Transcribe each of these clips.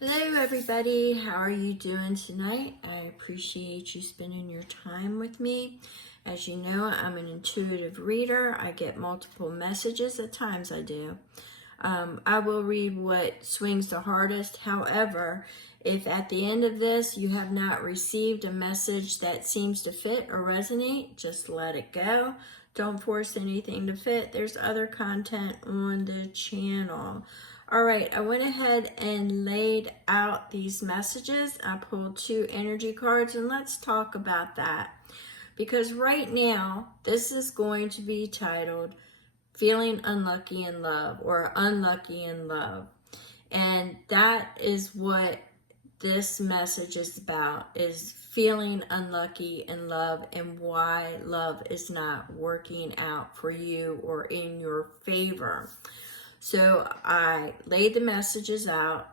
Hello everybody, how are you doing tonight? I appreciate you spending your time with me. As you know, I'm an intuitive reader. I get multiple messages, at times I do. I will read what swings the hardest. However, if at the end of this you have not received a message that seems to fit or resonate, just let it go. Don't force anything to fit. There's other content on the channel. All right, I went ahead and laid out these messages. I pulled 2 energy cards, and let's talk about that. Because right now, this is going to be titled Feeling Unlucky in Love or Unlucky in Love. And that is what this message is about, is feeling unlucky in love and why love is not working out for you or in your favor. So I laid the messages out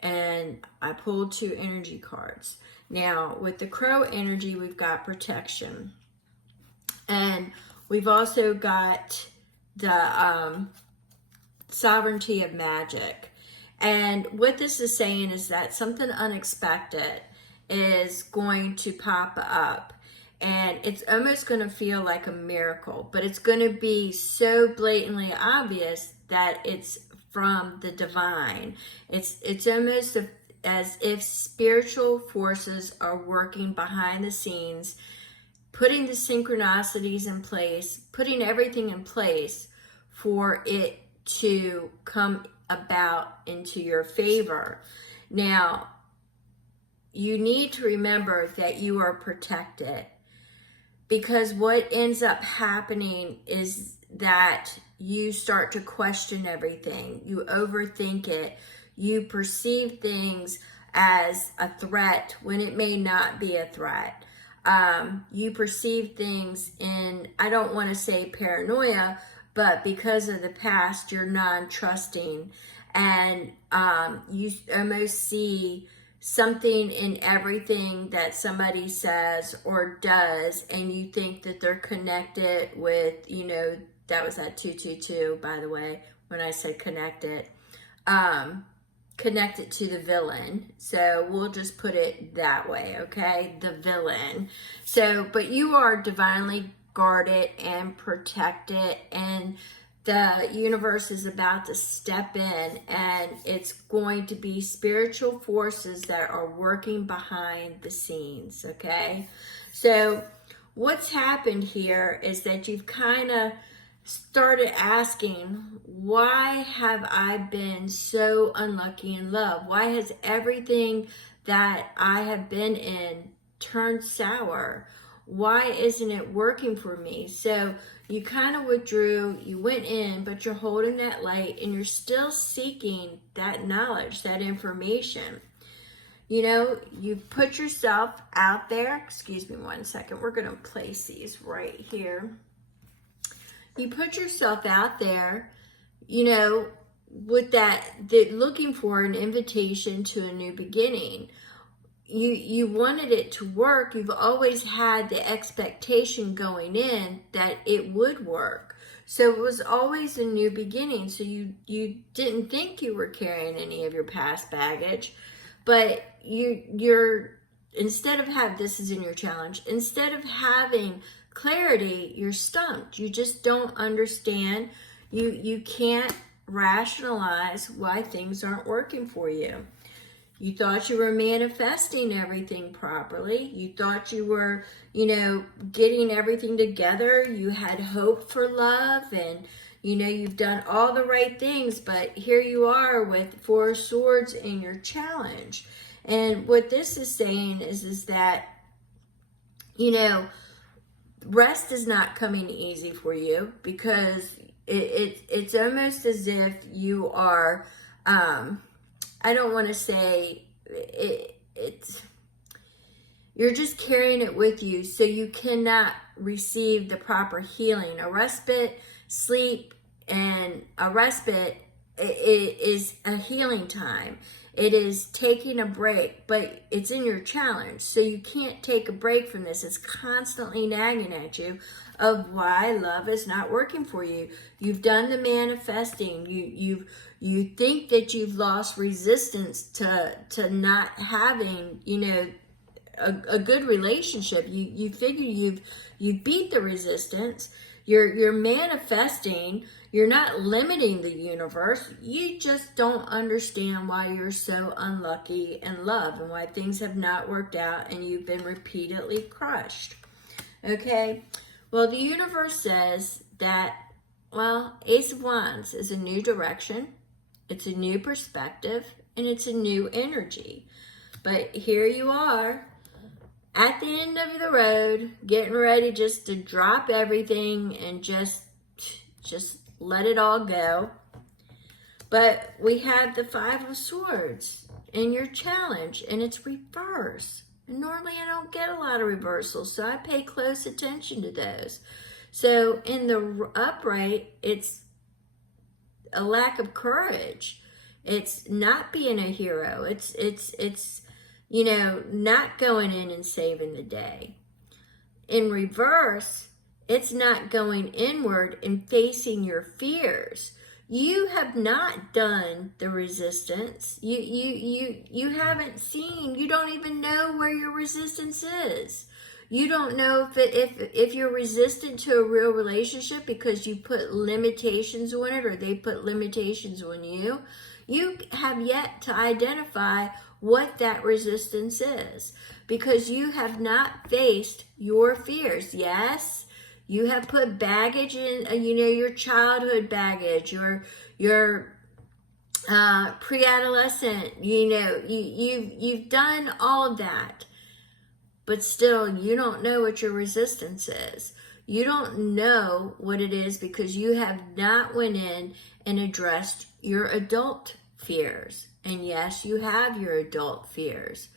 and I pulled 2 energy cards. Now with the crow energy, we've got protection. And we've also got the sovereignty of magic. And what this is saying is that something unexpected is going to pop up. And it's almost going to feel like a miracle, but it's going to be so blatantly obvious that it's from the divine. It's almost as if spiritual forces are working behind the scenes, putting the synchronicities in place, putting everything in place for it to come about into your favor. Now, you need to remember that you are protected, because what ends up happening is that you start to question everything. You overthink it. You perceive things as a threat when it may not be a threat. You perceive things in, I don't want to say paranoia, but because of the past, you're non-trusting. And you almost see something in everything that somebody says or does, and you think that they're connected with, that was at 222, by the way, when I said connected to the villain. So we'll just put it that way, okay? The villain. So, but you are divinely guarded and protected, and the universe is about to step in, and it's going to be spiritual forces that are working behind the scenes, okay? So what's happened here is that you've kind of started asking, why have I been so unlucky in love? Why has everything that I have been in turned sour? Why isn't it working for me? So you kind of withdrew, you went in, but you're holding that light and you're still seeking that knowledge, that information. You put yourself out there. Excuse me one second. We're going to place these right here. You put yourself out there, with that looking for an invitation to a new beginning. You wanted it to work. You've always had the expectation going in that it would work. So it was always a new beginning. So you didn't think you were carrying any of your past baggage, but you're instead of this is in your challenge, instead of having clarity, you're stumped. You just don't understand. You can't rationalize why things aren't working for you. You thought you were manifesting everything properly. You thought you were, getting everything together. You had hope for love, and, you've done all the right things, but here you are with 4 swords in your challenge. And what this is saying is that, rest is not coming easy for you, because it's almost as if you are, I don't want to say it's you're just carrying it with you, so you cannot receive the proper healing. A respite, sleep, and a respite is a healing time. It is taking a break, but it's in your challenge, so you can't take a break from this. It's constantly nagging at you of why love is not working for you. You've done the manifesting. You think that you've lost resistance to not having, a good relationship. You figure you've beat the resistance. You're manifesting. You're not limiting the universe. You just don't understand why you're so unlucky in love and why things have not worked out and you've been repeatedly crushed. Okay? Well, the universe says that, Ace of Wands is a new direction. It's a new perspective, and it's a new energy. But here you are at the end of the road, getting ready just to drop everything and just let it all go. But we have the Five of Swords in your challenge, and it's reverse. And normally I don't get a lot of reversals, so I pay close attention to those. So in the upright, it's a lack of courage. It's not being a hero. It's not going in and saving the day. In reverse, it's not going inward and facing your fears. You have not done the resistance. You haven't seen. You don't even know where your resistance is. You don't know if you're resistant to a real relationship because you put limitations on it or they put limitations on you. You have yet to identify what that resistance is because you have not faced your fears. Yes, you have put baggage in, your childhood baggage, your pre-adolescent, you've done all of that. But still, you don't know what your resistance is. You don't know what it is because you have not went in and addressed your adult fears. And yes, you have your adult fears.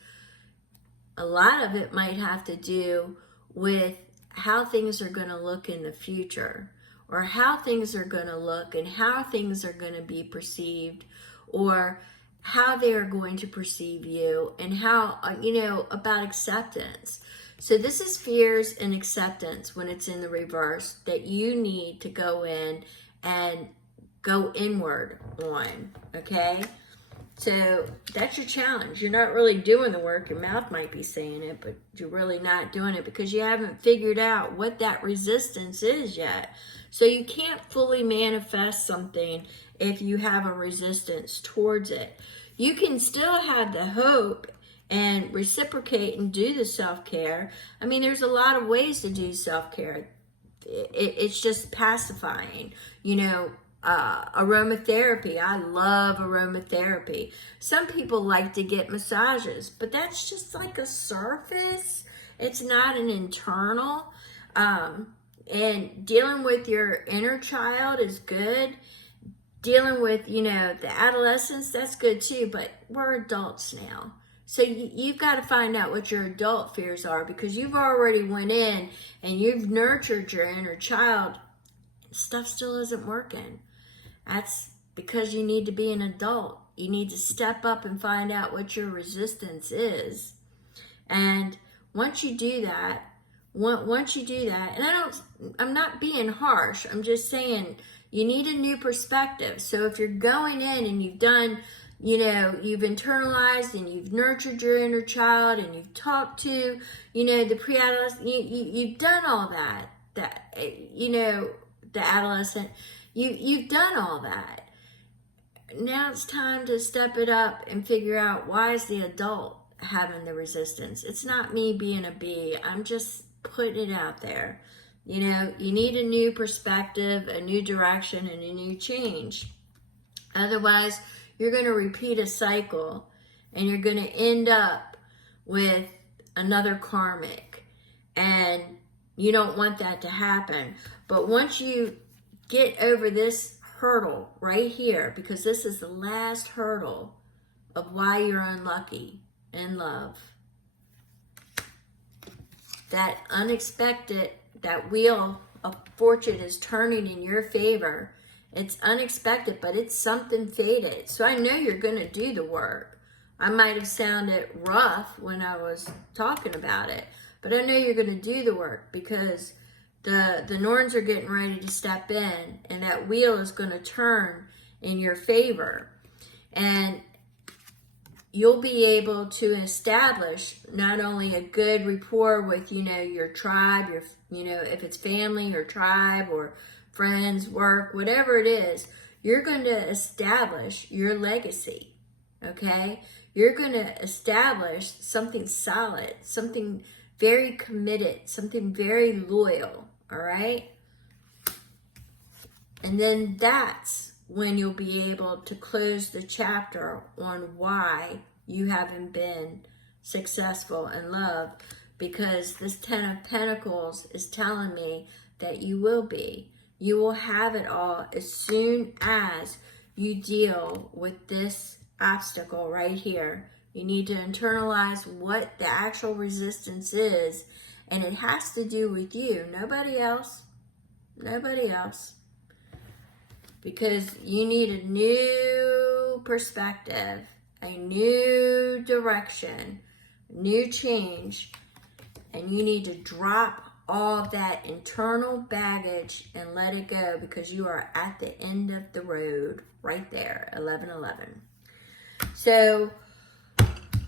A lot of it might have to do with how things are going to look in the future, or how things are going to look and how things are going to be perceived, or how they are going to perceive you, and how, about acceptance. So this is fears and acceptance when it's in the reverse that you need to go in and go inward on, okay? So that's your challenge. You're not really doing the work. Your mouth might be saying it, but you're really not doing it because you haven't figured out what that resistance is yet. So you can't fully manifest something if you have a resistance towards it. You can still have the hope and reciprocate and do the self-care. I mean, there's a lot of ways to do self-care. It's just pacifying, aromatherapy. I love aromatherapy. Some people like to get massages, but that's just like a surface. It's not an internal. And dealing with your inner child is good. Dealing with, the adolescence, that's good too, but we're adults now. So you've got to find out what your adult fears are because you've already went in and you've nurtured your inner child. Stuff still isn't working. That's because you need to be an adult. You need to step up and find out what your resistance is. And once you do that, and I'm not being harsh. I'm just saying you need a new perspective. So if you're going in and you've done, you've internalized and you've nurtured your inner child and you've talked to, the pre-adolescent, you've done all that, the adolescent, you've done all that. Now it's time to step it up and figure out why is the adult having the resistance. It's not me being a bee. I'm just putting it out there. You need a new perspective, a new direction, and a new change. Otherwise, you're going to repeat a cycle and you're going to end up with another karmic. And you don't want that to happen. But once you get over this hurdle right here, because this is the last hurdle of why you're unlucky in love, that unexpected, that wheel of fortune is turning in your favor. It's unexpected, but it's something fated. So I know you're going to do the work. I might have sounded rough when I was talking about it, but I know you're going to do the work because the Norns are getting ready to step in, and that wheel is going to turn in your favor. And you'll be able to establish not only a good rapport with, your tribe, if it's family or tribe or friends, work, whatever it is, you're going to establish your legacy, okay? You're going to establish something solid, something very committed, something very loyal, all right? And then that's when you'll be able to close the chapter on why you haven't been successful in love, because this Ten of Pentacles is telling me that you will be. You will have it all as soon as you deal with this obstacle right here. You need to internalize what the actual resistance is, and it has to do with you, nobody else. Nobody else. Because you need a new perspective, a new direction, new change, and you need to drop all of that internal baggage and let it go, because you are at the end of the road right there, 1111. So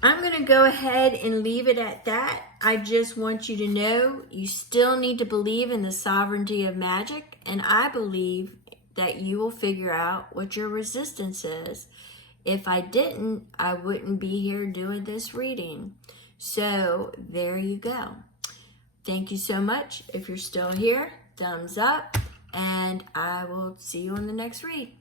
I'm going to go ahead and leave it at that. I just want you to know you still need to believe in the sovereignty of magic, and I believe that you will figure out what your resistance is. If I didn't, I wouldn't be here doing this reading. So there you go. Thank you so much. If you're still here, thumbs up, and I will see you on the next read.